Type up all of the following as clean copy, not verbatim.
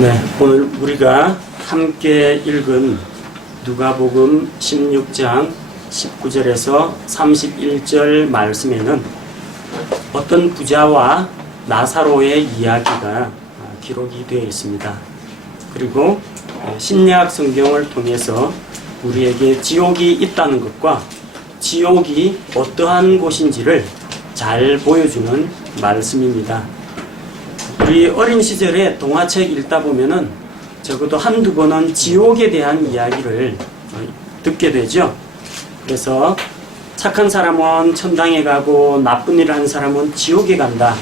네, 오늘 우리가 함께 읽은 누가복음 16장 19절에서 31절 말씀에는 어떤 부자와 나사로의 이야기가 기록이 되어 있습니다. 그리고 신약 성경을 통해서 우리에게 지옥이 있다는 것과 지옥이 어떠한 곳인지를 잘 보여주는 말씀입니다. 우리 어린 시절에 동화책 읽다 보면은 적어도 한두 번은 지옥에 대한 이야기를 듣게 되죠. 그래서 착한 사람은 천당에 가고 나쁜 일을 하는 사람은 지옥에 간다.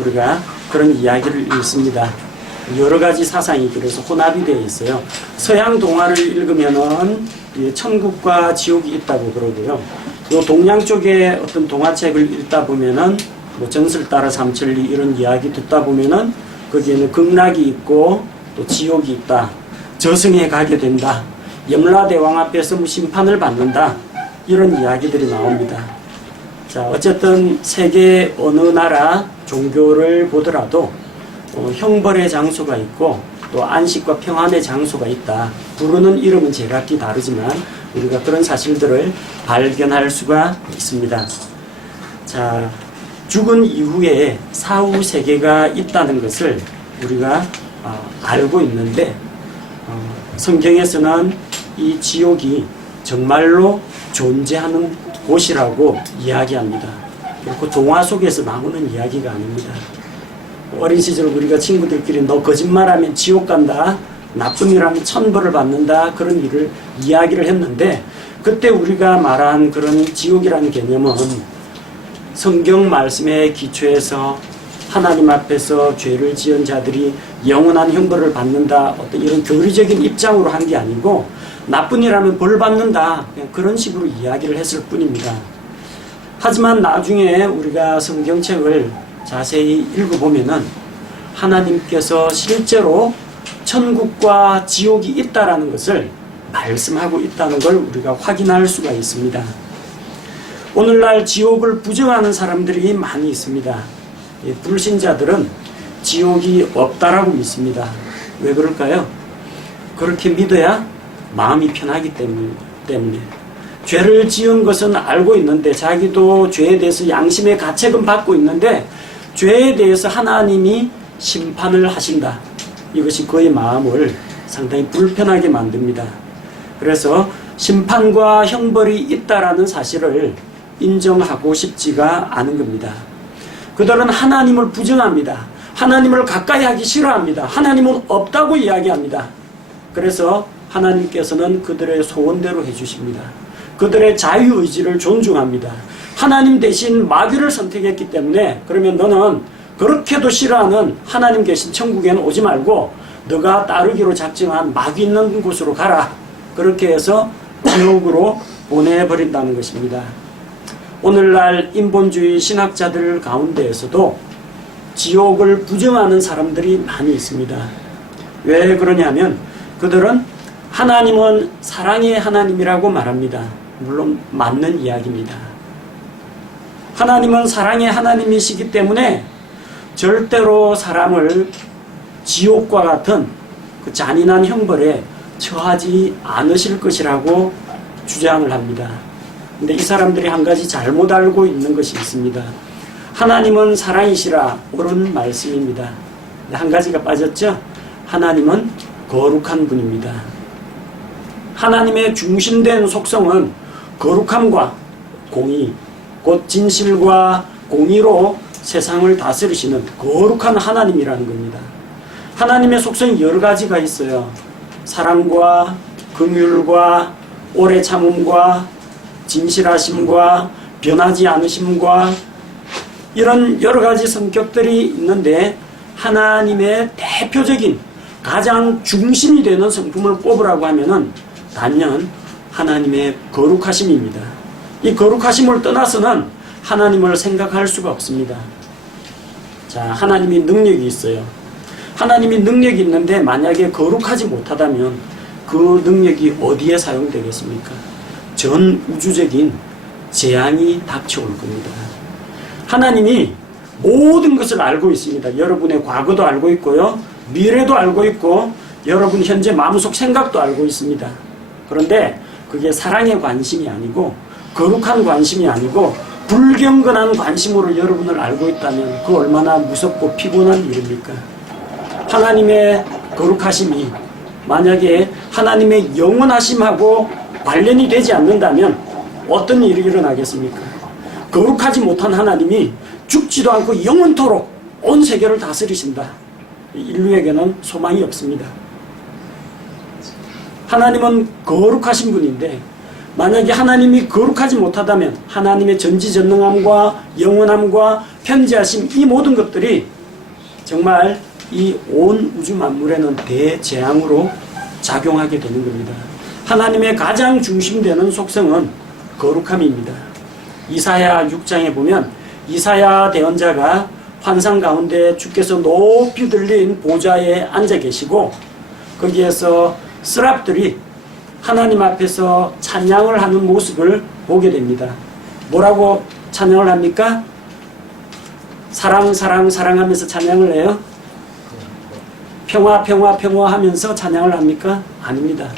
우리가 그런 이야기를 읽습니다. 여러 가지 사상이 그래서 혼합이 되어 있어요. 서양 동화를 읽으면은 천국과 지옥이 있다고 그러고요. 또 동양 쪽에 어떤 동화책을 읽다 보면은 뭐 정설 따라 삼천리 이런 이야기 듣다 보면은 거기에는 극락이 있고 또 지옥이 있다. 저승에 가게 된다. 염라대왕 앞에서 심판을 받는다. 이런 이야기들이 나옵니다. 자, 어쨌든 세계 어느 나라 종교를 보더라도 형벌의 장소가 있고 또 안식과 평안의 장소가 있다. 부르는 이름은 제각기 다르지만 우리가 그런 사실들을 발견할 수가 있습니다. 자, 죽은 이후에 사후 세계가 있다는 것을 우리가 알고 있는데 성경에서는 이 지옥이 정말로 존재하는 곳이라고 이야기합니다. 그리고 동화 속에서 나오는 이야기가 아닙니다. 어린 시절 우리가 친구들끼리 너 거짓말하면 지옥 간다, 나쁜 일 하면 천벌을 받는다, 그런 일을 이야기를 했는데 그때 우리가 말한 그런 지옥이라는 개념은 성경 말씀에 기초해서 하나님 앞에서 죄를 지은 자들이 영원한 형벌을 받는다, 어떤 이런 교리적인 입장으로 한 게 아니고 나쁜 일 하면 벌 받는다, 그냥 그런 식으로 이야기를 했을 뿐입니다. 하지만 나중에 우리가 성경책을 자세히 읽어보면은 하나님께서 실제로 천국과 지옥이 있다라는 것을 말씀하고 있다는 걸 우리가 확인할 수가 있습니다. 오늘날 지옥을 부정하는 사람들이 많이 있습니다. 불신자들은 지옥이 없다라고 믿습니다. 왜 그럴까요? 그렇게 믿어야 마음이 편하기 때문에. 죄를 지은 것은 알고 있는데 자기도 죄에 대해서 양심의 가책은 받고 있는데 죄에 대해서 하나님이 심판을 하신다. 이것이 그의 마음을 상당히 불편하게 만듭니다. 그래서 심판과 형벌이 있다라는 사실을 인정하고 싶지가 않은 겁니다. 그들은 하나님을 부정합니다. 하나님을 가까이 하기 싫어합니다. 하나님은 없다고 이야기합니다. 그래서 하나님께서는 그들의 소원대로 해주십니다. 그들의 자유의지를 존중합니다. 하나님 대신 마귀를 선택했기 때문에 그러면 너는 그렇게도 싫어하는 하나님 계신 천국에는 오지 말고 너가 따르기로 작정한 마귀 있는 곳으로 가라. 그렇게 해서 지옥으로 보내버린다는 것입니다. 오늘날 인본주의 신학자들 가운데에서도 지옥을 부정하는 사람들이 많이 있습니다. 왜 그러냐면 그들은 하나님은 사랑의 하나님이라고 말합니다. 물론 맞는 이야기입니다. 하나님은 사랑의 하나님이시기 때문에 절대로 사람을 지옥과 같은 그 잔인한 형벌에 처하지 않으실 것이라고 주장을 합니다. 근데 이 사람들이 한 가지 잘못 알고 있는 것이 있습니다. 하나님은 사랑이시라, 옳은 말씀입니다. 한 가지가 빠졌죠? 하나님은 거룩한 분입니다. 하나님의 중심된 속성은 거룩함과 공의, 곧 진실과 공의로 세상을 다스리시는 거룩한 하나님이라는 겁니다. 하나님의 속성이 여러 가지가 있어요. 사랑과 긍휼과 오래 참음과 진실하심과 변하지 않으심과 이런 여러 가지 성격들이 있는데 하나님의 대표적인 가장 중심이 되는 성품을 뽑으라고 하면은 단연 하나님의 거룩하심입니다. 이 거룩하심을 떠나서는 하나님을 생각할 수가 없습니다. 자, 하나님이 능력이 있어요. 하나님이 능력이 있는데 만약에 거룩하지 못하다면 그 능력이 어디에 사용되겠습니까? 전 우주적인 재앙이 닥쳐올 겁니다. 하나님이 모든 것을 알고 있습니다. 여러분의 과거도 알고 있고요. 미래도 알고 있고 여러분 현재 마음속 생각도 알고 있습니다. 그런데 그게 사랑의 관심이 아니고 거룩한 관심이 아니고 불경건한 관심으로 여러분을 알고 있다면 그 얼마나 무섭고 피곤한 일입니까? 하나님의 거룩하심이 만약에 하나님의 영원하심하고 관련이 되지 않는다면 어떤 일이 일어나겠습니까? 거룩하지 못한 하나님이 죽지도 않고 영원토록 온 세계를 다스리신다. 인류에게는 소망이 없습니다. 하나님은 거룩하신 분인데 만약에 하나님이 거룩하지 못하다면 하나님의 전지전능함과 영원함과 편지하심 이 모든 것들이 정말 이 온 우주 만물에는 대재앙으로 작용하게 되는 겁니다. 하나님의 가장 중심되는 속성은 거룩함입니다. 이사야 6장에 보면 이사야 대언자가 환상 가운데 주께서 높이 들린 보좌에 앉아 계시고 거기에서 스랍들이 하나님 앞에서 찬양을 하는 모습을 보게 됩니다. 뭐라고 찬양을 합니까? 사랑 사랑 사랑하면서 찬양을 해요? 평화 평화 평화 하면서 찬양을 합니까? 아닙니다.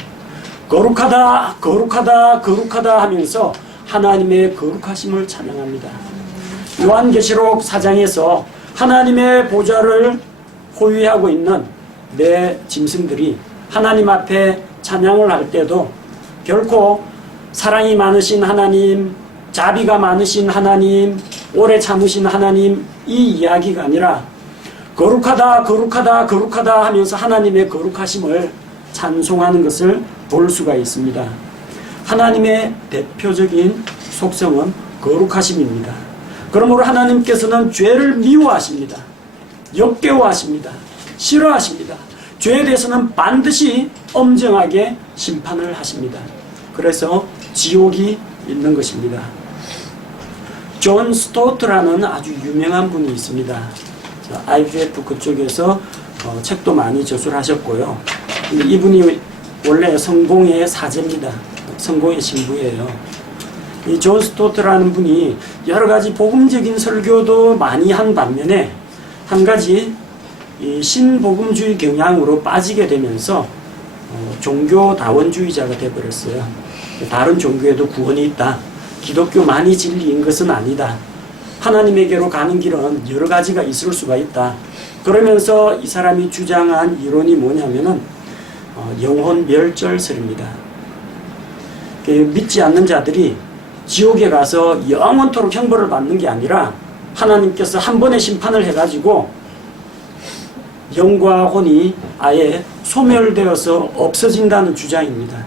거룩하다 거룩하다 거룩하다 하면서 하나님의 거룩하심을 찬양합니다. 요한계시록 4장에서 하나님의 보좌를 호위하고 있는 내 짐승들이 하나님 앞에 찬양을 할 때도 결코 사랑이 많으신 하나님, 자비가 많으신 하나님, 오래 참으신 하나님 이 이야기가 아니라 거룩하다 거룩하다 거룩하다 하면서 하나님의 거룩하심을 찬송하는 것을 볼 수가 있습니다. 하나님의 대표적인 속성은 거룩하심입니다. 그러므로 하나님께서는 죄를 미워하십니다. 역겨워하십니다. 싫어하십니다. 죄에 대해서는 반드시 엄정하게 심판을 하십니다. 그래서 지옥이 있는 것입니다. 존 스토트라는 아주 유명한 분이 있습니다. IVF 그쪽에서 책도 많이 저술하셨고요. 이분이 원래 성공의 사제입니다. 성공의 신부예요. 이 존 스토트라는 분이 여러 가지 복음적인 설교도 많이 한 반면에 한 가지 이 신복음주의 경향으로 빠지게 되면서 종교다원주의자가 되어버렸어요. 다른 종교에도 구원이 있다. 기독교만이 진리인 것은 아니다. 하나님에게로 가는 길은 여러 가지가 있을 수가 있다. 그러면서 이 사람이 주장한 이론이 뭐냐면은 영혼 멸절설입니다. 믿지 않는 자들이 지옥에 가서 영원토록 형벌을 받는 게 아니라 하나님께서 한 번의 심판을 해가지고 영과 혼이 아예 소멸되어서 없어진다는 주장입니다.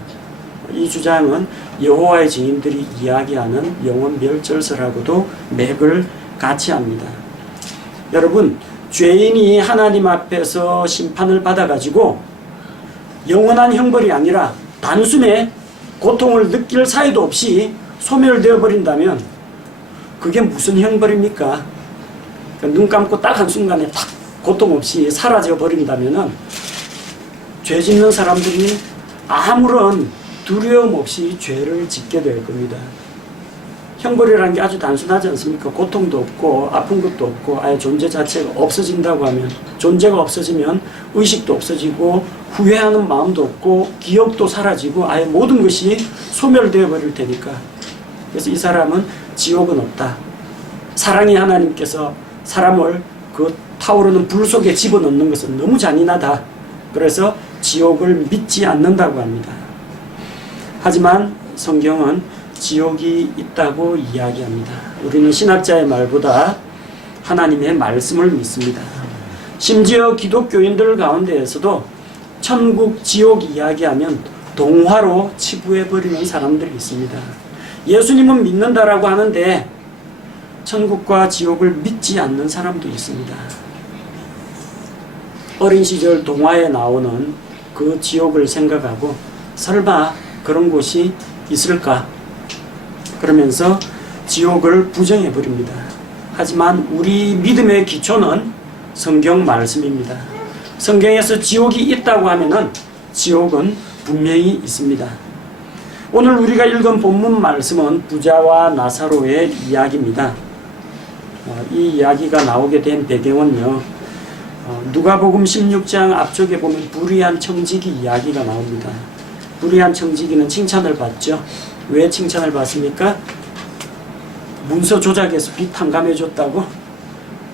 이 주장은 여호와의 증인들이 이야기하는 영혼 멸절설하고도 맥을 같이 합니다. 여러분, 죄인이 하나님 앞에서 심판을 받아가지고 영원한 형벌이 아니라 단숨에 고통을 느낄 사이도 없이 소멸되어 버린다면 그게 무슨 형벌입니까? 눈 감고 딱 한순간에 탁 고통 없이 사라져 버린다면은 죄 짓는 사람들이 아무런 두려움 없이 죄를 짓게 될 겁니다. 형벌이라는 게 아주 단순하지 않습니까? 고통도 없고 아픈 것도 없고 아예 존재 자체가 없어진다고 하면 존재가 없어지면 의식도 없어지고 후회하는 마음도 없고 기억도 사라지고 아예 모든 것이 소멸되어 버릴 테니까. 그래서 이 사람은 지옥은 없다. 사랑의 하나님께서 사람을 그 타오르는 불 속에 집어넣는 것은 너무 잔인하다. 그래서 지옥을 믿지 않는다고 합니다. 하지만 성경은 지옥이 있다고 이야기합니다. 우리는 신학자의 말보다 하나님의 말씀을 믿습니다. 심지어 기독교인들 가운데에서도 천국, 지옥 이야기하면 동화로 치부해버리는 사람들이 있습니다. 예수님은 믿는다라고 하는데 천국과 지옥을 믿지 않는 사람도 있습니다. 어린 시절 동화에 나오는 그 지옥을 생각하고 설마 그런 곳이 있을까? 그러면서 지옥을 부정해버립니다. 하지만 우리 믿음의 기초는 성경 말씀입니다. 성경에서 지옥이 있다고 하면은 지옥은 분명히 있습니다. 오늘 우리가 읽은 본문 말씀은 부자와 나사로의 이야기입니다. 이 이야기가 나오게 된 배경은요, 누가복음 16장 앞쪽에 보면 불의한 청지기 이야기가 나옵니다. 불의한 청지기는 칭찬을 받죠. 왜 칭찬을 받습니까? 문서 조작해서 빚 탕감해줬다고?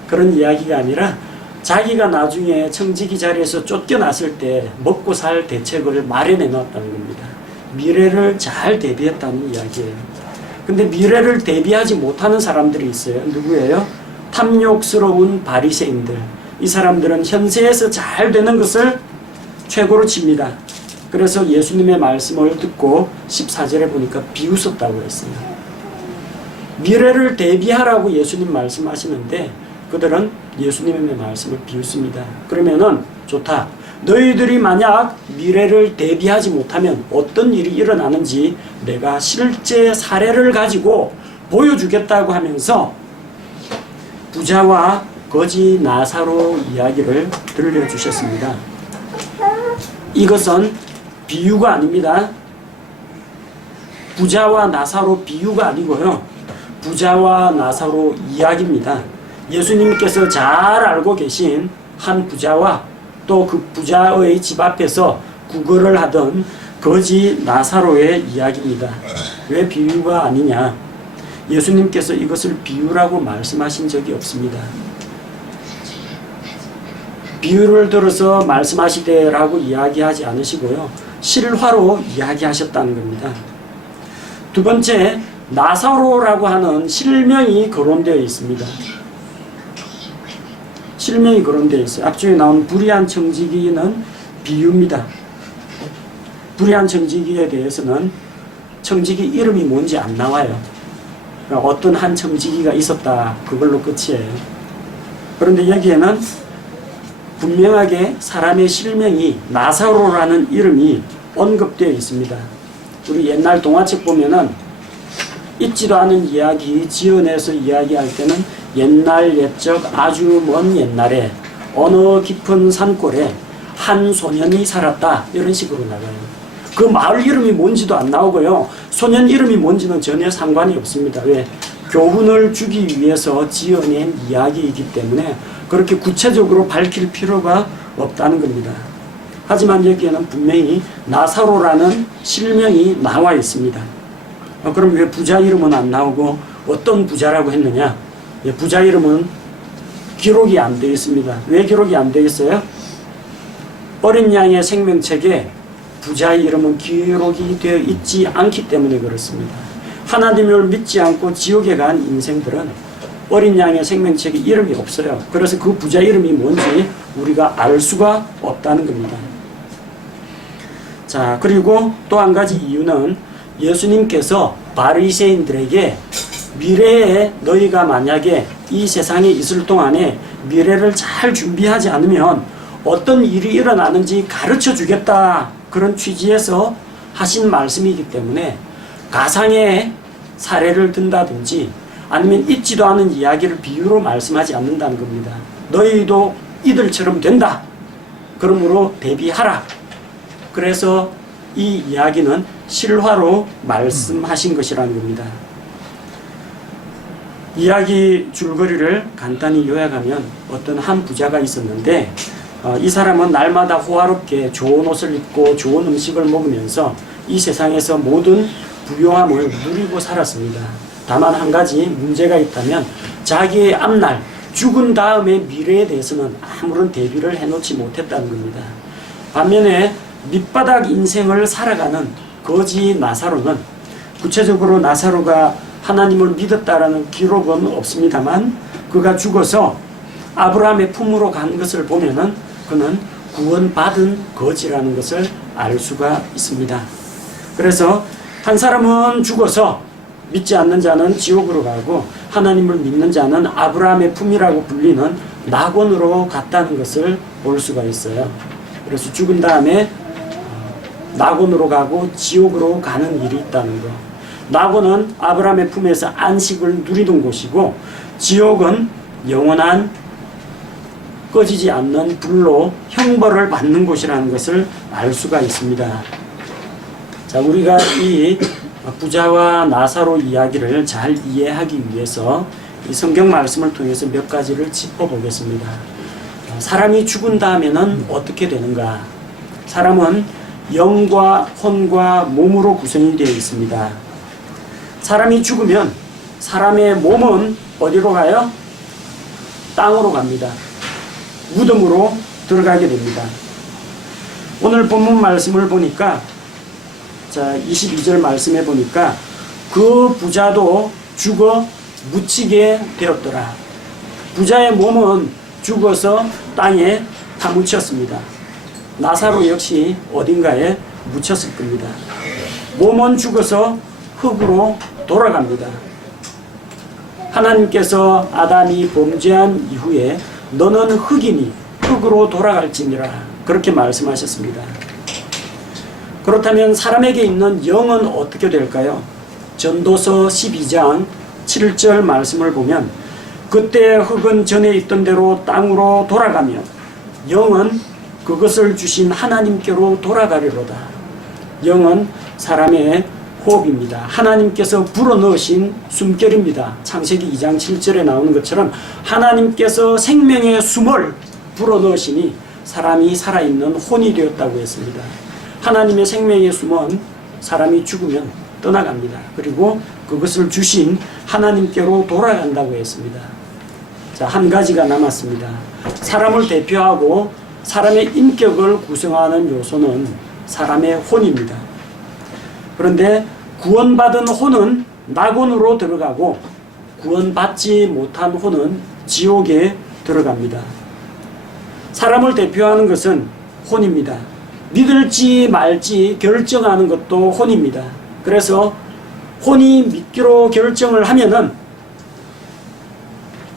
그런 이야기가 아니라 자기가 나중에 청지기 자리에서 쫓겨났을 때 먹고 살 대책을 마련해 놨다는 겁니다. 미래를 잘 대비했다는 이야기예요. 근데 미래를 대비하지 못하는 사람들이 있어요. 누구예요? 탐욕스러운 바리새인들. 이 사람들은 현세에서 잘 되는 것을 최고로 칩니다. 그래서 예수님의 말씀을 듣고 14절에 보니까 비웃었다고 했어요. 미래를 대비하라고 예수님 말씀하시는데 그들은 예수님의 말씀을 비웃습니다. 그러면은 좋다. 너희들이 만약 미래를 대비하지 못하면 어떤 일이 일어나는지 내가 실제 사례를 가지고 보여주겠다고 하면서 부자와 거지 나사로 이야기를 들려주셨습니다. 이것은 비유가 아닙니다. 부자와 나사로 비유가 아니고요. 부자와 나사로 이야기입니다. 예수님께서 잘 알고 계신 한 부자와 또 그 부자의 집 앞에서 구걸을 하던 거지 나사로의 이야기입니다. 왜 비유가 아니냐? 예수님께서 이것을 비유라고 말씀하신 적이 없습니다. 비유를 들어서 말씀하시되라고 이야기하지 않으시고요. 실화로 이야기하셨다는 겁니다. 두 번째, 나사로라고 하는 실명이 거론되어 있습니다. 실명이 거론되어 있어요. 앞쪽에 나온 불의한 청지기는 비유입니다. 불의한 청지기에 대해서는 청지기 이름이 뭔지 안 나와요. 그러니까 어떤 한 청지기가 있었다. 그걸로 끝이에요. 그런데 여기에는 분명하게 사람의 실명이 나사로라는 이름이 언급되어 있습니다. 우리 옛날 동화책 보면은 있지도 않은 이야기 지어내서 이야기할 때는 옛날 옛적 아주 먼 옛날에 어느 깊은 산골에 한 소년이 살았다 이런 식으로 나가요. 그 마을 이름이 뭔지도 안 나오고요. 소년 이름이 뭔지는 전혀 상관이 없습니다. 왜? 교훈을 주기 위해서 지어낸 이야기이기 때문에 그렇게 구체적으로 밝힐 필요가 없다는 겁니다. 하지만 여기에는 분명히 나사로라는 실명이 나와 있습니다. 그럼 왜 부자 이름은 안 나오고 어떤 부자라고 했느냐? 부자 이름은 기록이 안 되어 있습니다. 왜 기록이 안 되어 있어요? 어린 양의 생명책에 부자의 이름은 기록이 되어 있지 않기 때문에 그렇습니다. 하나님을 믿지 않고 지옥에 간 인생들은 어린 양의 생명책에 이름이 없어요. 그래서 그 부자 이름이 뭔지 우리가 알 수가 없다는 겁니다. 자, 그리고 또 한 가지 이유는 예수님께서 바리새인들에게 미래에 너희가 만약에 이 세상에 있을 동안에 미래를 잘 준비하지 않으면 어떤 일이 일어나는지 가르쳐 주겠다. 그런 취지에서 하신 말씀이기 때문에 가상의 사례를 든다든지 아니면 있지도 않은 이야기를 비유로 말씀하지 않는다는 겁니다. 너희도 이들처럼 된다. 그러므로 대비하라. 그래서 이 이야기는 실화로 말씀하신 것이라는 겁니다. 이야기 줄거리를 간단히 요약하면 어떤 한 부자가 있었는데 이 사람은 날마다 호화롭게 좋은 옷을 입고 좋은 음식을 먹으면서 이 세상에서 모든 부요함을 누리고 살았습니다. 다만 한 가지 문제가 있다면 자기의 앞날 죽은 다음의 미래에 대해서는 아무런 대비를 해놓지 못했다는 겁니다. 반면에 밑바닥 인생을 살아가는 거지 나사로는 구체적으로 나사로가 하나님을 믿었다라는 기록은 없습니다만 그가 죽어서 아브라함의 품으로 간 것을 보면은 그는 구원받은 거지라는 것을 알 수가 있습니다. 그래서 한 사람은 죽어서 믿지 않는 자는 지옥으로 가고 하나님을 믿는 자는 아브라함의 품이라고 불리는 낙원으로 갔다는 것을 볼 수가 있어요. 그래서 죽은 다음에 낙원으로 가고 지옥으로 가는 일이 있다는 거. 낙원은 아브라함의 품에서 안식을 누리던 곳이고 지옥은 영원한 꺼지지 않는 불로 형벌을 받는 곳이라는 것을 알 수가 있습니다. 자, 우리가 이 부자와 나사로 이야기를 잘 이해하기 위해서 이 성경 말씀을 통해서 몇 가지를 짚어보겠습니다. 사람이 죽은 다음에는 어떻게 되는가? 사람은 영과 혼과 몸으로 구성이 되어 있습니다. 사람이 죽으면 사람의 몸은 어디로 가요? 땅으로 갑니다. 무덤으로 들어가게 됩니다. 오늘 본문 말씀을 보니까, 자, 22절 말씀해 보니까 그 부자도 죽어 묻히게 되었더라. 부자의 몸은 죽어서 땅에 파묻혔습니다. 나사로 역시 어딘가에 묻혔을 겁니다. 몸은 죽어서 흙으로 돌아갑니다. 하나님께서 아담이 범죄한 이후에 너는 흙이니 흙으로 돌아갈지니라 그렇게 말씀하셨습니다. 그렇다면 사람에게 있는 영은 어떻게 될까요? 전도서 12장 7절 말씀을 보면 그때 흙은 전에 있던 대로 땅으로 돌아가며 영은 그것을 주신 하나님께로 돌아가리로다. 영은 사람의 호흡입니다. 하나님께서 불어넣으신 숨결입니다. 창세기 2장 7절에 나오는 것처럼 하나님께서 생명의 숨을 불어넣으시니 사람이 살아있는 혼이 되었다고 했습니다. 하나님의 생명의 숨은 사람이 죽으면 떠나갑니다. 그리고 그것을 주신 하나님께로 돌아간다고 했습니다. 자, 한 가지가 남았습니다. 사람을 대표하고 사람의 인격을 구성하는 요소는 사람의 혼입니다. 그런데 구원받은 혼은 낙원으로 들어가고 구원받지 못한 혼은 지옥에 들어갑니다. 사람을 대표하는 것은 혼입니다. 믿을지 말지 결정하는 것도 혼입니다. 그래서 혼이 믿기로 결정을 하면은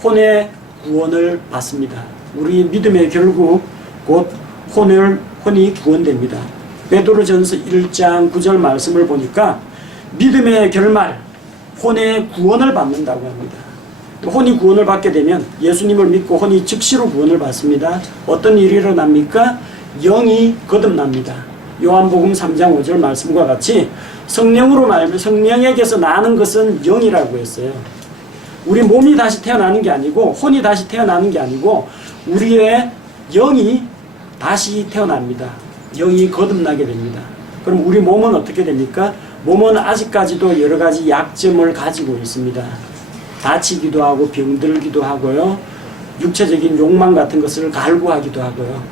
혼의 구원을 받습니다. 우리 믿음의 결국 곧 혼이 구원됩니다. 베드로전서 1장 9절 말씀을 보니까 믿음의 결말, 혼의 구원을 받는다고 합니다. 혼이 구원을 받게 되면 예수님을 믿고 혼이 즉시로 구원을 받습니다. 어떤 일이 일어납니까? 영이 거듭납니다. 요한복음 3장 5절 말씀과 같이 성령으로 말하면 성령에게서 나는 것은 영이라고 했어요. 우리 몸이 다시 태어나는 게 아니고 혼이 다시 태어나는 게 아니고 우리의 영이 다시 태어납니다. 영이 거듭나게 됩니다. 그럼 우리 몸은 어떻게 됩니까? 몸은 아직까지도 여러 가지 약점을 가지고 있습니다. 다치기도 하고 병들기도 하고요. 육체적인 욕망 같은 것을 갈구하기도 하고요.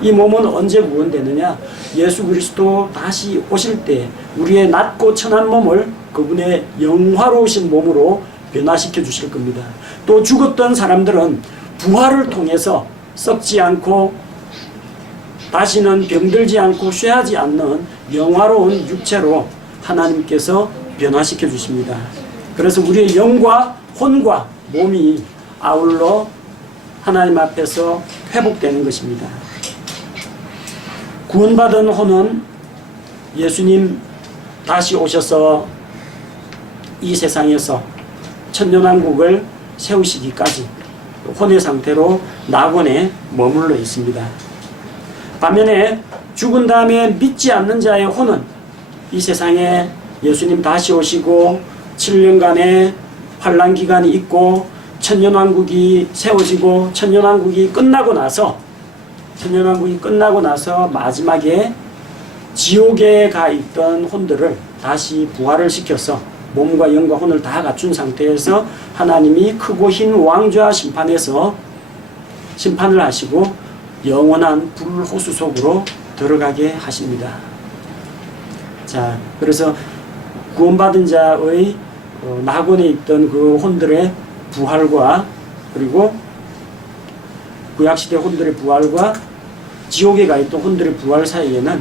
이 몸은 언제 구원되느냐? 예수 그리스도 다시 오실 때 우리의 낮고 천한 몸을 그분의 영화로우신 몸으로 변화시켜 주실 겁니다. 또 죽었던 사람들은 부활을 통해서 썩지 않고 다시는 병들지 않고 쇠하지 않는 영화로운 육체로 하나님께서 변화시켜 주십니다. 그래서 우리의 영과 혼과 몸이 아울러 하나님 앞에서 회복되는 것입니다. 구원받은 혼은 예수님 다시 오셔서 이 세상에서 천년왕국을 세우시기까지 혼의 상태로 낙원에 머물러 있습니다. 반면에 죽은 다음에 믿지 않는 자의 혼은 이 세상에 예수님 다시 오시고 7년간의 환란 기간이 있고 천년왕국이 세워지고 천년왕국이 끝나고 나서 마지막에 지옥에 가 있던 혼들을 다시 부활을 시켜서 몸과 영과 혼을 다 갖춘 상태에서 하나님이 크고 흰 왕좌 심판에서 심판을 하시고 영원한 불호수 속으로 들어가게 하십니다. 자, 그래서 구원받은 자의 낙원에 있던 그 혼들의 부활과 그리고 구약시대 혼들의 부활과 지옥에 가 있던 혼들의 부활 사이에는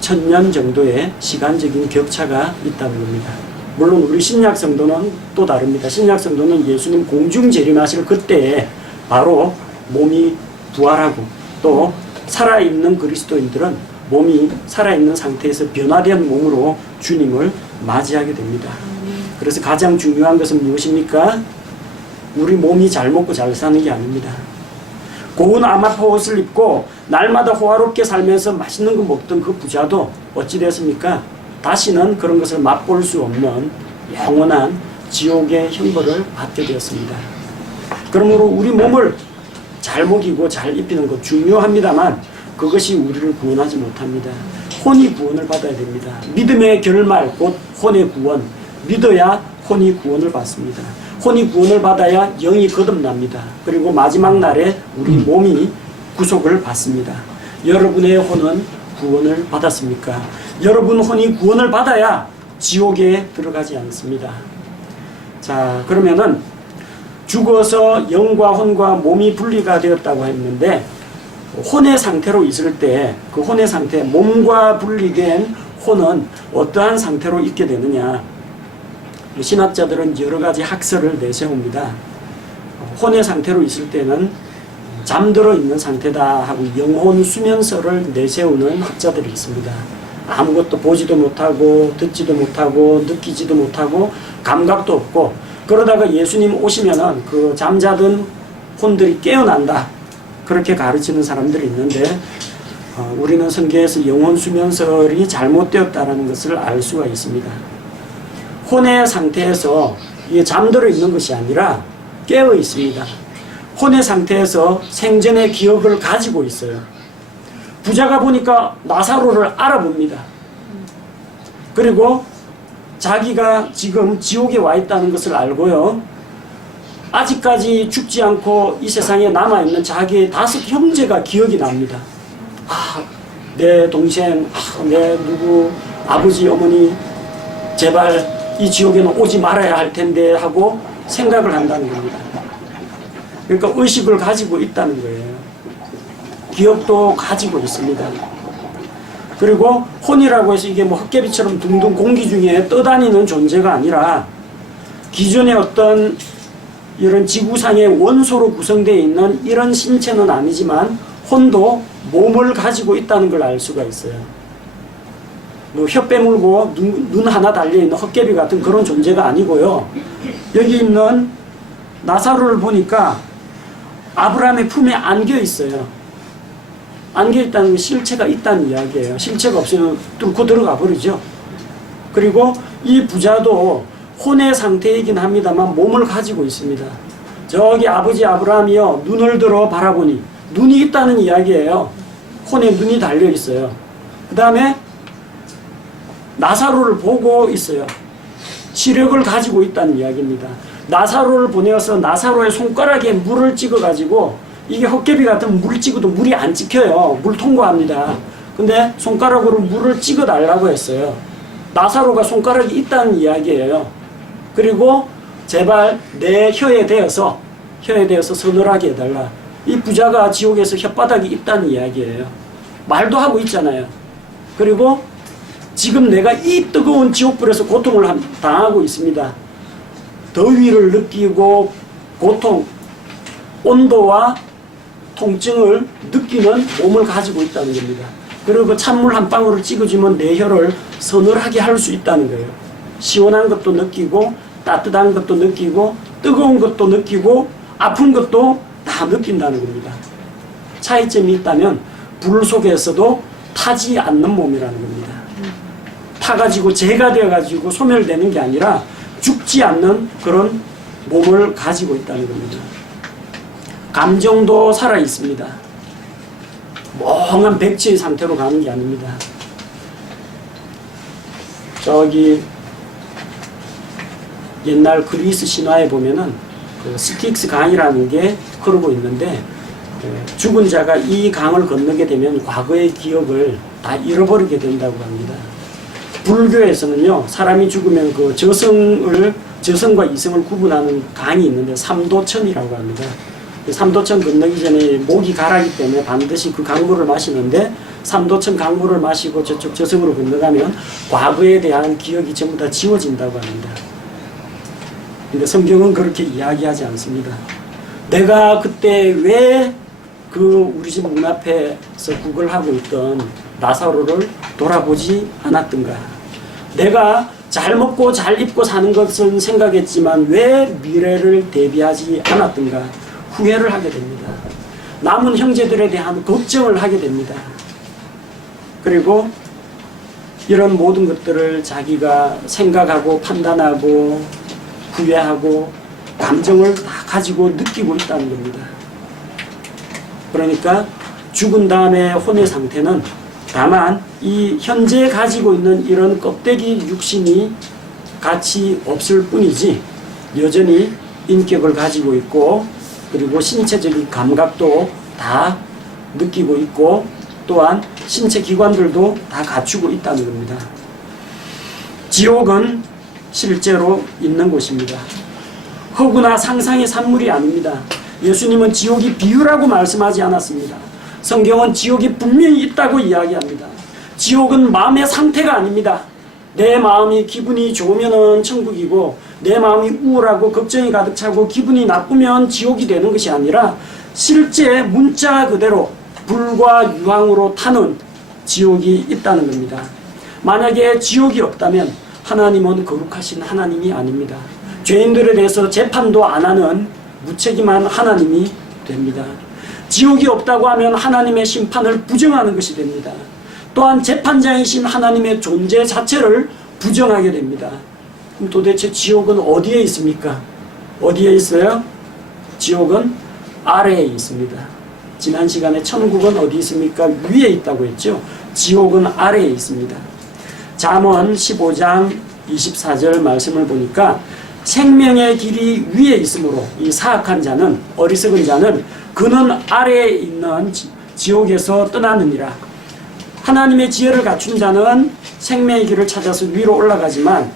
1000년 정도의 시간적인 격차가 있다는 겁니다. 물론 우리 신약 성도는 또 다릅니다. 신약 성도는 예수님 공중 재림하실 그때에 바로 몸이 부활하고 또 살아있는 그리스도인들은 몸이 살아있는 상태에서 변화된 몸으로 주님을 맞이하게 됩니다. 그래서 가장 중요한 것은 무엇입니까? 우리 몸이 잘 먹고 잘 사는 게 아닙니다. 고운 아마파 옷을 입고 날마다 호화롭게 살면서 맛있는 거 먹던 그 부자도 어찌 됐습니까? 다시는 그런 것을 맛볼 수 없는 영원한 지옥의 형벌을 받게 되었습니다. 그러므로 우리 몸을 잘 먹이고 잘 입히는 것 중요합니다만 그것이 우리를 구원하지 못합니다. 혼이 구원을 받아야 됩니다. 믿음의 결말 곧 혼의 구원. 믿어야 혼이 구원을 받습니다. 혼이 구원을 받아야 영이 거듭납니다. 그리고 마지막 날에 우리 몸이 구속을 받습니다. 여러분의 혼은 구원을 받았습니까? 여러분 혼이 구원을 받아야 지옥에 들어가지 않습니다. 자, 그러면은 죽어서 영과 혼과 몸이 분리가 되었다고 했는데 혼의 상태로 있을 때 그 혼의 상태, 몸과 분리된 혼은 어떠한 상태로 있게 되느냐? 신학자들은 여러 가지 학설을 내세웁니다. 혼의 상태로 있을 때는 잠들어 있는 상태다 하고 영혼 수면설을 내세우는 학자들이 있습니다. 아무것도 보지도 못하고 듣지도 못하고 느끼지도 못하고 감각도 없고 그러다가 예수님 오시면은 그 잠자던 혼들이 깨어난다. 그렇게 가르치는 사람들이 있는데 우리는 성경에서 영혼 수면설이 잘못되었다는 것을 알 수가 있습니다. 혼의 상태에서 이게 잠들어 있는 것이 아니라 깨어 있습니다. 혼의 상태에서 생전의 기억을 가지고 있어요. 부자가 보니까 나사로를 알아봅니다. 그리고 자기가 지금 지옥에 와 있다는 것을 알고요. 아직까지 죽지 않고 이 세상에 남아있는 자기의 5 형제가 기억이 납니다. 아, 내 동생, 내 누구, 아버지, 어머니, 제발 이 지옥에는 오지 말아야 할 텐데 하고 생각을 한다는 겁니다. 그러니까 의식을 가지고 있다는 거예요. 기억도 가지고 있습니다. 그리고 혼이라고 해서 이게 뭐 헛개비처럼 둥둥 공기 중에 떠다니는 존재가 아니라 기존의 어떤 이런 지구상의 원소로 구성되어 있는 이런 신체는 아니지만 혼도 몸을 가지고 있다는 걸 알 수가 있어요. 뭐 혀 빼물고 눈 하나 달려있는 헛개비 같은 그런 존재가 아니고요. 여기 있는 나사로를 보니까 아브라함의 품에 안겨 있어요. 안겨 있다는 게 실체가 있다는 이야기예요. 실체가 없으면 뚫고 들어가 버리죠. 그리고 이 부자도 혼의 상태이긴 합니다만 몸을 가지고 있습니다. 저기 아버지 아브라함이요 눈을 들어 바라보니 눈이 있다는 이야기예요. 혼에 눈이 달려 있어요. 그 다음에 나사로를 보고 있어요. 시력을 가지고 있다는 이야기입니다. 나사로를 보내어서 나사로의 손가락에 물을 찍어가지고 이게 헛개비 같은 물 찍어도 물이 안 찍혀요. 물 통과합니다. 근데 손가락으로 물을 찍어 달라고 했어요. 나사로가 손가락이 있다는 이야기예요. 그리고 제발 내 혀에 대어서 서늘하게 해달라. 이 부자가 지옥에서 혓바닥이 있다는 이야기예요. 말도 하고 있잖아요. 그리고 지금 내가 이 뜨거운 지옥불에서 고통을 당하고 있습니다. 더위를 느끼고 고통, 온도와 통증을 느끼는 몸을 가지고 있다는 겁니다. 그리고 찬물 한 방울을 찍어주면 내 혀를 서늘하게 할 수 있다는 거예요. 시원한 것도 느끼고 따뜻한 것도 느끼고 뜨거운 것도 느끼고 아픈 것도 다 느낀다는 겁니다. 차이점이 있다면 불 속에서도 타지 않는 몸이라는 겁니다. 타가지고 재가 되어가지고 소멸되는 게 아니라 죽지 않는 그런 몸을 가지고 있다는 겁니다. 감정도 살아있습니다. 멍한 백지의 상태로 가는 게 아닙니다. 저기 옛날 그리스 신화에 보면은 그 스틱스 강이라는 게 흐르고 있는데 죽은 자가 이 강을 건너게 되면 과거의 기억을 다 잃어버리게 된다고 합니다. 불교에서는요, 사람이 죽으면 그 저성과 이성을 구분하는 강이 있는데 삼도천이라고 합니다. 삼도천 건너기 전에 목이 가라기 때문에 반드시 그 강물을 마시는데 삼도천 강물을 마시고 저쪽 저성으로 건너가면 과거에 대한 기억이 전부 다 지워진다고 합니다. 근데 성경은 그렇게 이야기하지 않습니다. 내가 그때 왜 그 우리 집 문 앞에서 구걸하고 있던 나사로를 돌아보지 않았던가? 내가 잘 먹고 잘 입고 사는 것은 생각했지만 왜 미래를 대비하지 않았던가? 후회를 하게 됩니다. 남은 형제들에 대한 걱정을 하게 됩니다. 그리고 이런 모든 것들을 자기가 생각하고 판단하고 후회하고 감정을 다 가지고 느끼고 있다는 겁니다. 그러니까 죽은 다음에 혼의 상태는 다만 이 현재 가지고 있는 이런 껍데기 육신이 같이 없을 뿐이지 여전히 인격을 가지고 있고 그리고 신체적인 감각도 다 느끼고 있고 또한 신체 기관들도 다 갖추고 있다는 겁니다. 지옥은 실제로 있는 곳입니다. 허구나 상상의 산물이 아닙니다. 예수님은 지옥이 비유라고 말씀하지 않았습니다. 성경은 지옥이 분명히 있다고 이야기합니다. 지옥은 마음의 상태가 아닙니다. 내 마음이 기분이 좋으면 천국이고 내 마음이 우울하고 걱정이 가득 차고 기분이 나쁘면 지옥이 되는 것이 아니라 실제 문자 그대로 불과 유황으로 타는 지옥이 있다는 겁니다. 만약에 지옥이 없다면 하나님은 거룩하신 하나님이 아닙니다. 죄인들에 대해서 재판도 안 하는 무책임한 하나님이 됩니다. 지옥이 없다고 하면 하나님의 심판을 부정하는 것이 됩니다. 또한 재판장이신 하나님의 존재 자체를 부정하게 됩니다. 그럼 도대체 지옥은 어디에 있습니까? 어디에 있어요? 지옥은 아래에 있습니다. 지난 시간에 천국은 어디 있습니까? 위에 있다고 했죠. 지옥은 아래에 있습니다. 잠언 15장 24절 말씀을 보니까 생명의 길이 위에 있으므로 이 사악한 자는 어리석은 자는 그는 아래에 있는 지옥에서 떠나느니라. 하나님의 지혜를 갖춘 자는 생명의 길을 찾아서 위로 올라가지만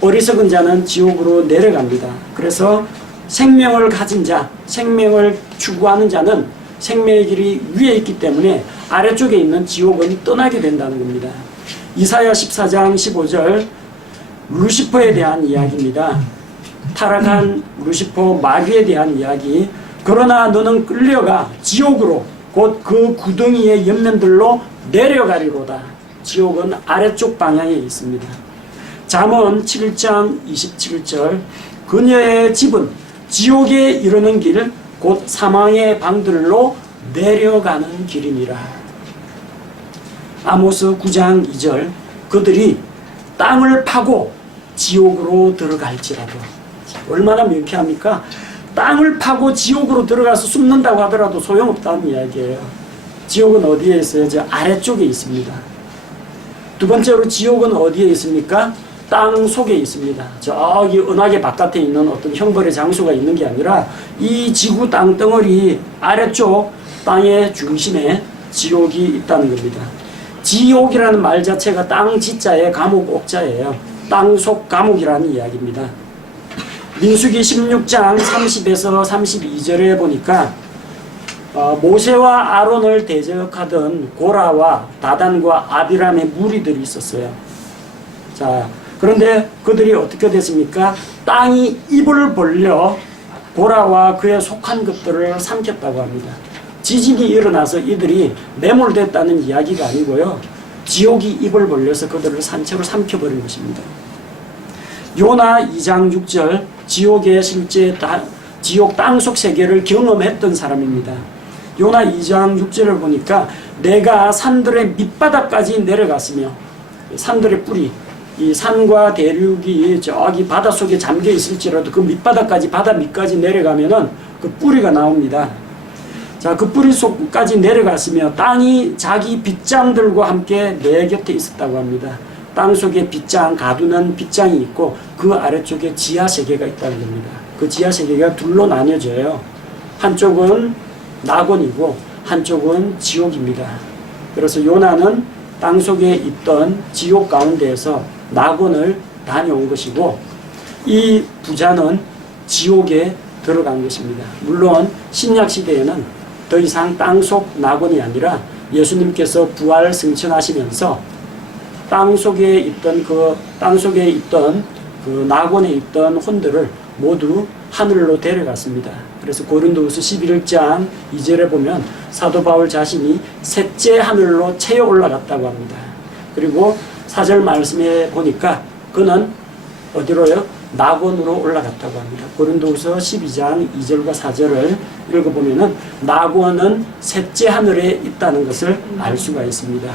어리석은 자는 지옥으로 내려갑니다. 그래서 생명을 가진 자, 생명을 추구하는 자는 생명의 길이 위에 있기 때문에 아래쪽에 있는 지옥은 떠나게 된다는 겁니다. 이사야 14장 15절 루시퍼에 대한 이야기입니다. 타락한 루시퍼 마귀에 대한 이야기. 그러나 너는 끌려가 지옥으로 곧 그 구덩이의 옆면들로 내려가리로다. 지옥은 아래쪽 방향에 있습니다. 잠언 7장 27절 그녀의 집은 지옥에 이르는 길 곧 사망의 방들로 내려가는 길이니라. 아모스 9장 2절 그들이 땅을 파고 지옥으로 들어갈지라도. 얼마나 명쾌합니까? 땅을 파고 지옥으로 들어가서 숨는다고 하더라도 소용없다는 이야기예요. 지옥은 어디에 있어요? 저 아래쪽에 있습니다. 두 번째로 지옥은 어디에 있습니까? 땅 속에 있습니다. 저기 은하계 바깥에 있는 어떤 형벌의 장소가 있는 게 아니라 이 지구 땅덩어리 아래쪽 땅의 중심에 지옥이 있다는 겁니다. 지옥이라는 말 자체가 땅 지자에 감옥 옥자예요. 땅 속 감옥이라는 이야기입니다. 민수기 16장 30에서 32절에 보니까 모세와 아론을 대적하던 고라와 다단과 아비람의 무리들이 있었어요. 자, 그런데 그들이 어떻게 됐습니까? 땅이 입을 벌려 고라와 그에 속한 것들을 삼켰다고 합니다. 지진이 일어나서 이들이 매몰됐다는 이야기가 아니고요. 지옥이 입을 벌려서 그들을 산채로 삼켜버린 것입니다. 요나 2장 6절 지옥의 실제 지옥 땅속 세계를 경험했던 사람입니다. 요나 2장 6절을 보니까 내가 산들의 밑바닥까지 내려갔으며 산들의 뿌리 이 산과 대륙이 저기 바닷속에 잠겨 있을지라도 그 밑바닥까지 바다 밑까지 내려가면은 그 뿌리가 나옵니다. 자, 그 뿌리 속까지 내려갔으며 땅이 자기 빗장들과 함께 내 곁에 있었다고 합니다. 땅 속에 빗장, 가두는 빗장이 있고 그 아래쪽에 지하 세계가 있다는 겁니다. 그 지하 세계가 둘로 나뉘어져요. 한쪽은 낙원이고 한쪽은 지옥입니다. 그래서 요나는 땅 속에 있던 지옥 가운데에서 낙원을 다녀온 것이고 이 부자는 지옥에 들어간 것입니다. 물론 신약 시대에는 더 이상 땅속 낙원이 아니라 예수님께서 부활 승천하시면서 땅속에 있던 그 낙원에 있던 혼들을 모두 하늘로 데려갔습니다. 그래서 고린도후서 11장 2절에 보면 사도 바울 자신이 셋째 하늘로 채어 올라갔다고 합니다. 그리고 4절 말씀에 보니까 그는 어디로요? 낙원으로 올라갔다고 합니다. 고린도후서 12장 2절과 4절을 읽어보면은 낙원은 셋째 하늘에 있다는 것을 알 수가 있습니다.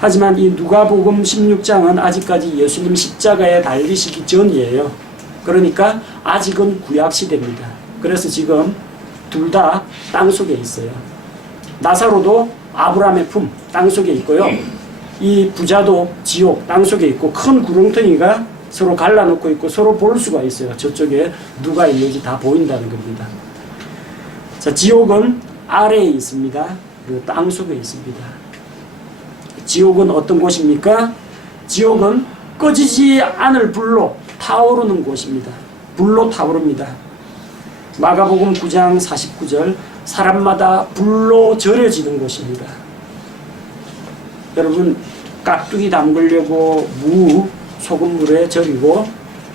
하지만 이 누가복음 16장은 아직까지 예수님 십자가에 달리시기 전이에요. 그러니까 아직은 구약시대입니다. 그래서 지금 둘 다 땅속에 있어요. 나사로도 아브라함의 품 땅속에 있고요. 이 부자도 지옥 땅속에 있고 큰 구렁텅이가 서로 갈라놓고 있고 서로 볼 수가 있어요. 저쪽에 누가 있는지 다 보인다는 겁니다. 자, 지옥은 아래에 있습니다. 그리고 땅속에 있습니다. 지옥은 어떤 곳입니까? 지옥은 꺼지지 않을 불로 타오르는 곳입니다. 불로 타오릅니다. 마가복음 9장 49절 사람마다 불로 절여지는 곳입니다. 여러분 깍두기 담그려고 무 소금물에 절이고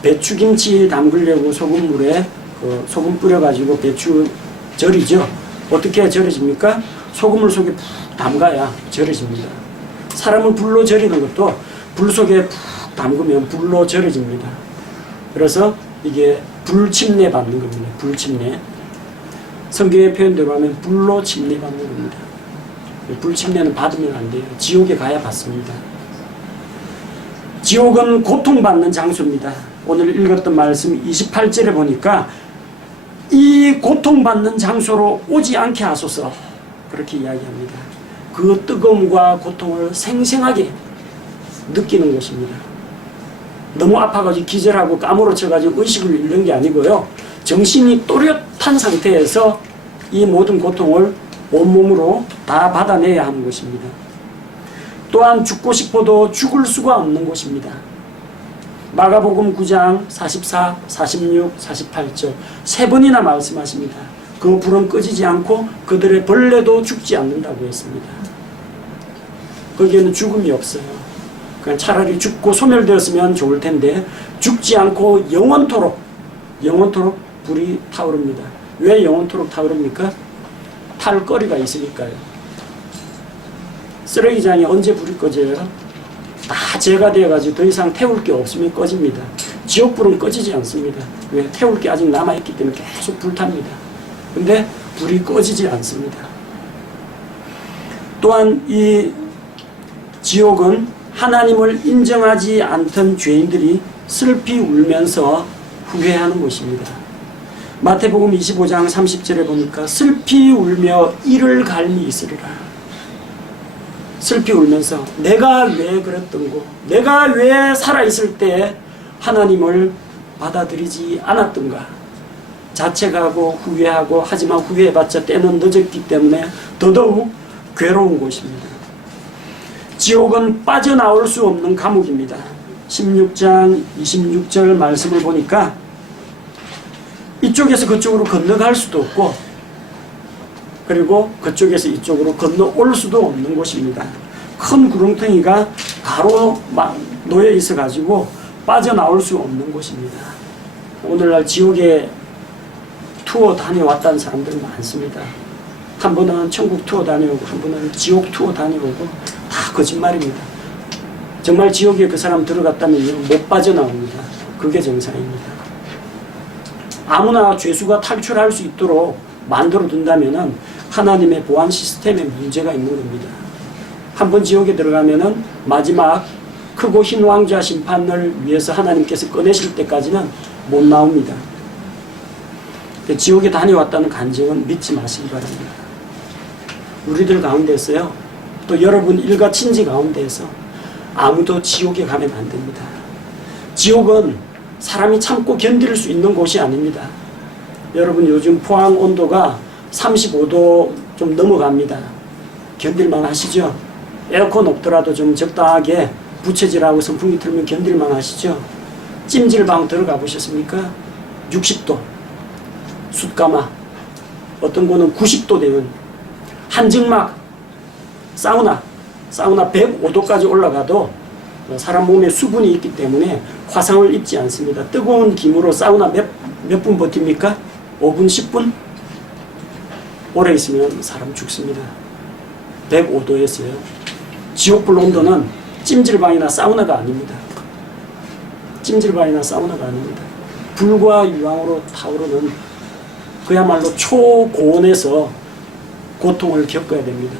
배추김치 담그려고 소금물에 소금 뿌려가지고 배추 절이죠. 어떻게 절여집니까? 소금물 속에 푹 담가야 절여집니다. 사람을 불로 절이는 것도 불 속에 푹 담그면 불로 절여집니다. 그래서 이게 불침례 받는 겁니다. 불침례. 성경의 표현대로 하면 불로 침례 받는 겁니다. 불침례는 받으면 안 돼요. 지옥에 가야 받습니다. 지옥은 고통받는 장소입니다. 오늘 읽었던 말씀 28절에 보니까 이 고통받는 장소로 오지 않게 하소서 그렇게 이야기합니다. 그 뜨거움과 고통을 생생하게 느끼는 것입니다. 너무 아파가지고 기절하고 까무러쳐가지고 의식을 잃는 게 아니고요. 정신이 또렷한 상태에서 이 모든 고통을 온몸으로 다 받아내야 하는 것입니다. 또한 죽고 싶어도 죽을 수가 없는 곳입니다. 마가복음 9장 44, 46, 48절 세 번이나 말씀하십니다. 그 불은 꺼지지 않고 그들의 벌레도 죽지 않는다고 했습니다. 거기에는 죽음이 없어요. 그냥 차라리 죽고 소멸되었으면 좋을 텐데 죽지 않고 영원토록 불이 타오릅니다. 왜 영원토록 타오릅니까? 탈거리가 있으니까요. 쓰레기장에 언제 불이 꺼져요? 다 재가 되어가지고 더 이상 태울 게 없으면 꺼집니다. 지옥불은 꺼지지 않습니다. 왜? 태울 게 아직 남아있기 때문에 계속 불탑니다. 근데 불이 꺼지지 않습니다. 또한 이 지옥은 하나님을 인정하지 않던 죄인들이 슬피 울면서 후회하는 곳입니다. 마태복음 25장 30절에 보니까 슬피 울며 이를 갈미 있으리라. 슬피 울면서 내가 왜 그랬던고, 내가 왜 살아있을 때 하나님을 받아들이지 않았던가 자책하고 후회하고, 하지만 후회해봤자 때는 늦었기 때문에 더더욱 괴로운 곳입니다. 지옥은 빠져나올 수 없는 감옥입니다. 16장 26절 말씀을 보니까 이쪽에서 그쪽으로 건너갈 수도 없고 그리고 그쪽에서 이쪽으로 건너올 수도 없는 곳입니다. 큰 구렁텅이가 가로 놓여 있어 가지고 빠져나올 수 없는 곳입니다. 오늘날 지옥에 투어 다녀왔다는 사람들 많습니다. 한 번은 천국 투어 다녀오고 한 번은 지옥 투어 다녀오고 다 거짓말입니다. 정말 지옥에 그 사람 들어갔다면 못 빠져나옵니다. 그게 정상입니다. 아무나 죄수가 탈출할 수 있도록 만들어 둔다면은 하나님의 보안 시스템에 문제가 있는 겁니다. 한번 지옥에 들어가면은 마지막 크고 흰 왕좌 심판을 위해서 하나님께서 꺼내실 때까지는 못 나옵니다. 지옥에 다녀왔다는 간증은 믿지 마시기 바랍니다. 우리들 가운데서요, 또 여러분 일가 친지 가운데에서 아무도 지옥에 가면 안 됩니다. 지옥은 사람이 참고 견딜 수 있는 곳이 아닙니다. 여러분 요즘 포항 온도가 35도 좀 넘어갑니다. 견딜만 하시죠? 에어컨 없더라도 좀 적당하게 부채질하고 선풍기 틀면 견딜만 하시죠? 찜질방 들어가 보셨습니까? 60도 숯가마, 어떤 거는 90도 되는 한증막 사우나 105도까지 올라가도 사람 몸에 수분이 있기 때문에 화상을 입지 않습니다. 뜨거운 기물로 사우나 몇 분 버팁니까? 5분, 10분? 오래 있으면 사람 죽습니다. 105도였어요. 지옥불 온도는 찜질방이나 사우나가 아닙니다. 찜질방이나 사우나가 아닙니다. 불과 유황으로 타오르는 그야말로 초고온에서 고통을 겪어야 됩니다.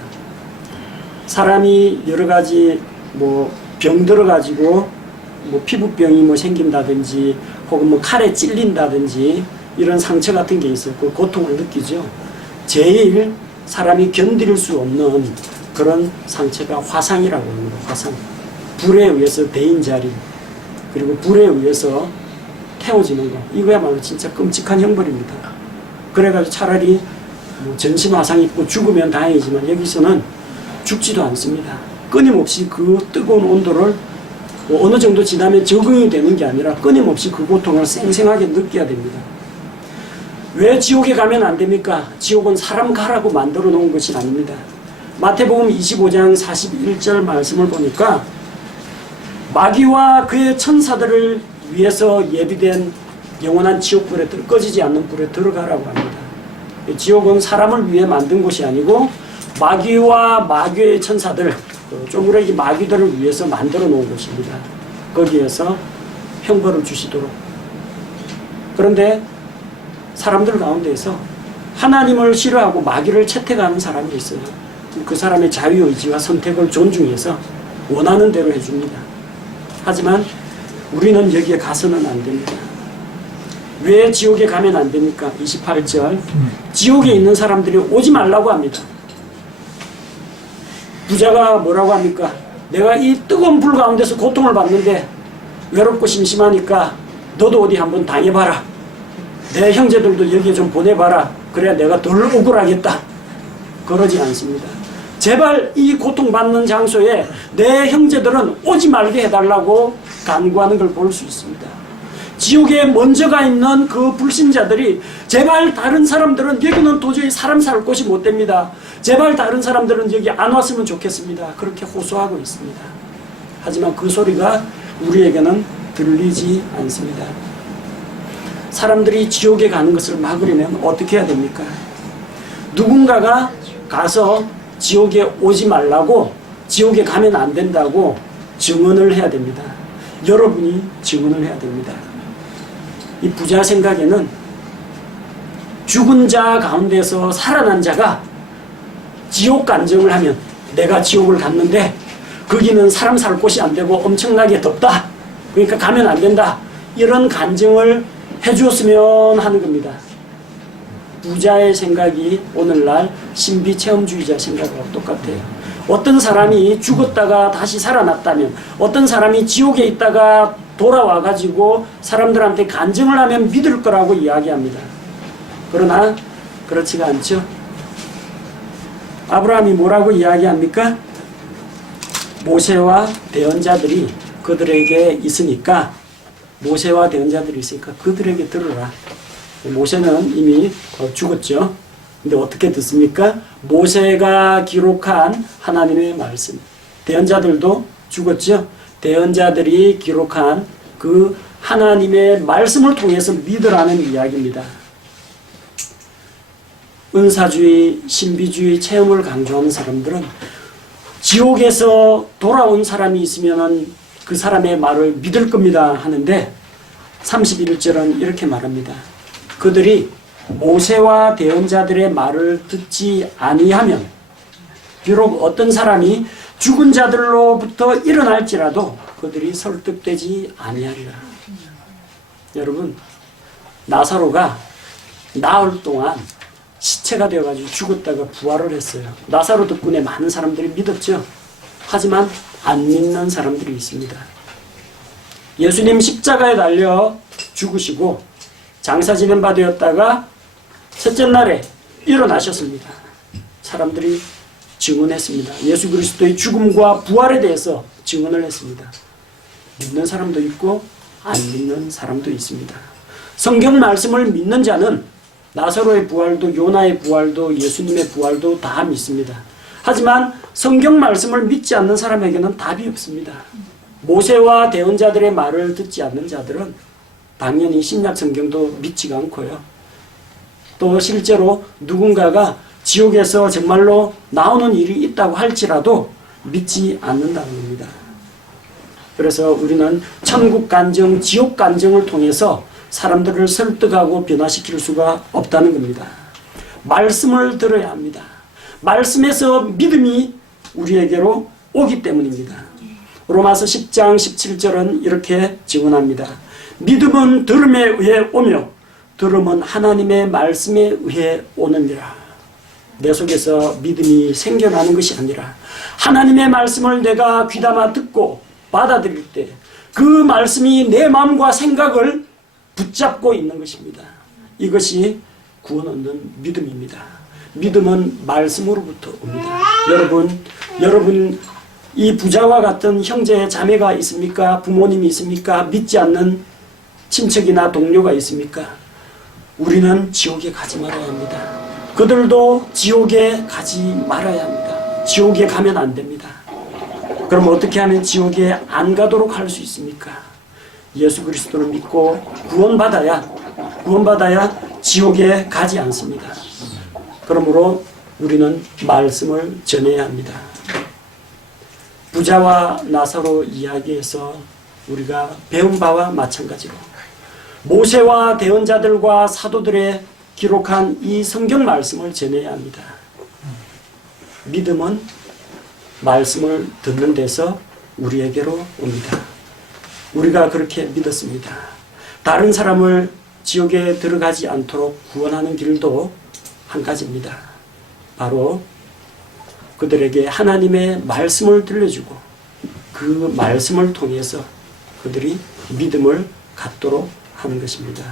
사람이 여러 가지 병 들어가지고 피부병이 생긴다든지 혹은 칼에 찔린다든지 이런 상처 같은 게 있었고 고통을 느끼죠. 제일 사람이 견딜 수 없는 그런 상처가 화상이라고 합니다. 화상. 불에 의해서 데인 자리, 그리고 불에 의해서 태워지는 거. 이거야말로 진짜 끔찍한 형벌입니다. 그래가지고 차라리 뭐 전신 화상 입고 죽으면 다행이지만 여기서는 죽지도 않습니다. 끊임없이 그 뜨거운 온도를 뭐 어느 정도 지나면 적응이 되는 게 아니라 끊임없이 그 고통을 생생하게 느껴야 됩니다. 왜 지옥에 가면 안 됩니까? 지옥은 사람 가라고 만들어 놓은 것이 아닙니다. 마태복음 25장 41절 말씀을 보니까 마귀와 그의 천사들을 위해서 예비된 영원한 지옥불에 꺼지지 않는 불에 들어가라고 합니다. 지옥은 사람을 위해 만든 곳이 아니고 마귀와 마귀의 천사들, 쪼무레기 마귀들을 위해서 만들어 놓은 곳입니다. 거기에서 형벌을 주시도록. 그런데 사람들 가운데에서 하나님을 싫어하고 마귀를 채택하는 사람이 있어요. 그 사람의 자유의지와 선택을 존중해서 원하는 대로 해줍니다. 하지만 우리는 여기에 가서는 안 됩니다. 왜 지옥에 가면 안 됩니까? 28절. 지옥에 있는 사람들이 오지 말라고 합니다. 부자가 뭐라고 합니까? 내가 이 뜨거운 불 가운데서 고통을 받는데 외롭고 심심하니까 너도 어디 한번 당해봐라. 내 형제들도 여기에 좀 보내봐라. 그래야 내가 덜 억울하겠다. 그러지 않습니다. 제발 이 고통받는 장소에 내 형제들은 오지 말게 해달라고 간구하는 걸 볼 수 있습니다. 지옥에 먼저 가 있는 그 불신자들이 제발 다른 사람들은 여기는 도저히 사람 살 곳이 못 됩니다. 제발 다른 사람들은 여기 안 왔으면 좋겠습니다. 그렇게 호소하고 있습니다. 하지만 그 소리가 우리에게는 들리지 않습니다. 사람들이 지옥에 가는 것을 막으려면 어떻게 해야 됩니까? 누군가가 가서 지옥에 오지 말라고, 지옥에 가면 안 된다고 증언을 해야 됩니다. 여러분이 증언을 해야 됩니다. 이 부자 생각에는 죽은 자 가운데서 살아난 자가 지옥 간증을 하면 내가 지옥을 갔는데 거기는 사람 살 곳이 안 되고 엄청나게 덥다. 그러니까 가면 안 된다. 이런 간증을 해주었으면 하는 겁니다. 부자의 생각이 오늘날 신비체험주의자 생각하고 똑같아요. 어떤 사람이 죽었다가 다시 살아났다면, 어떤 사람이 지옥에 있다가 돌아와가지고 사람들한테 간증을 하면 믿을 거라고 이야기합니다. 그러나 그렇지가 않죠. 아브라함이 뭐라고 이야기합니까? 모세와 대언자들이 그들에게 있으니까, 모세와 대언자들이 있으니까 그들에게 들으라. 모세는 이미 죽었죠. 근데 어떻게 듣습니까? 모세가 기록한 하나님의 말씀. 대언자들도 죽었죠. 대언자들이 기록한 그 하나님의 말씀을 통해서 믿으라는 이야기입니다. 은사주의, 신비주의 체험을 강조하는 사람들은 지옥에서 돌아온 사람이 있으면 그 사람의 말을 믿을 겁니다 하는데 31절은 이렇게 말합니다. 그들이 모세와 대언자들의 말을 듣지 아니하면 비록 어떤 사람이 죽은 자들로부터 일어날지라도 그들이 설득되지 아니하리라. 여러분, 나사로가 나흘 동안 시체가 되어가지고 죽었다가 부활을 했어요. 나사로 덕분에 많은 사람들이 믿었죠. 하지만 안 믿는 사람들이 있습니다. 예수님 십자가에 달려 죽으시고 장사 지낸 바 되었다가 셋째 날에 일어나셨습니다. 사람들이 증언했습니다. 예수 그리스도의 죽음과 부활에 대해서 증언을 했습니다. 믿는 사람도 있고 안 믿는 사람도 있습니다. 성경 말씀을 믿는 자는 나사로의 부활도 요나의 부활도 예수님의 부활도 다 믿습니다. 하지만 성경 말씀을 믿지 않는 사람에게는 답이 없습니다. 모세와 대언자들의 말을 듣지 않는 자들은 당연히 신약 성경도 믿지가 않고요. 또 실제로 누군가가 지옥에서 정말로 나오는 일이 있다고 할지라도 믿지 않는다는 겁니다. 그래서 우리는 천국 간증, 지옥 간증을 통해서 사람들을 설득하고 변화시킬 수가 없다는 겁니다. 말씀을 들어야 합니다. 말씀에서 믿음이 우리에게로 오기 때문입니다. 로마서 10장 17절은 이렇게 증언합니다. 믿음은 들음에 의해 오며 들음은 하나님의 말씀에 의해 오느니라. 내 속에서 믿음이 생겨나는 것이 아니라 하나님의 말씀을 내가 귀담아 듣고 받아들일 때 그 말씀이 내 마음과 생각을 붙잡고 있는 것입니다. 이것이 구원 얻는 믿음입니다. 믿음은 말씀으로부터 옵니다. 여러분 이 부자와 같은 형제 자매가 있습니까? 부모님이 있습니까? 믿지 않는 친척이나 동료가 있습니까? 우리는 지옥에 가지 말아야 합니다. 그들도 지옥에 가지 말아야 합니다. 지옥에 가면 안 됩니다. 그럼 어떻게 하면 지옥에 안 가도록 할 수 있습니까? 예수 그리스도를 믿고 구원받아야 지옥에 가지 않습니다. 그러므로 우리는 말씀을 전해야 합니다. 부자와 나사로 이야기에서 우리가 배운 바와 마찬가지로 모세와 대언자들과 사도들의 기록한 이 성경 말씀을 전해야 합니다. 믿음은 말씀을 듣는 데서 우리에게로 옵니다. 우리가 그렇게 믿었습니다. 다른 사람을 지옥에 들어가지 않도록 구원하는 길도 한 가지입니다. 바로 그들에게 하나님의 말씀을 들려주고 그 말씀을 통해서 그들이 믿음을 갖도록 하는 것입니다.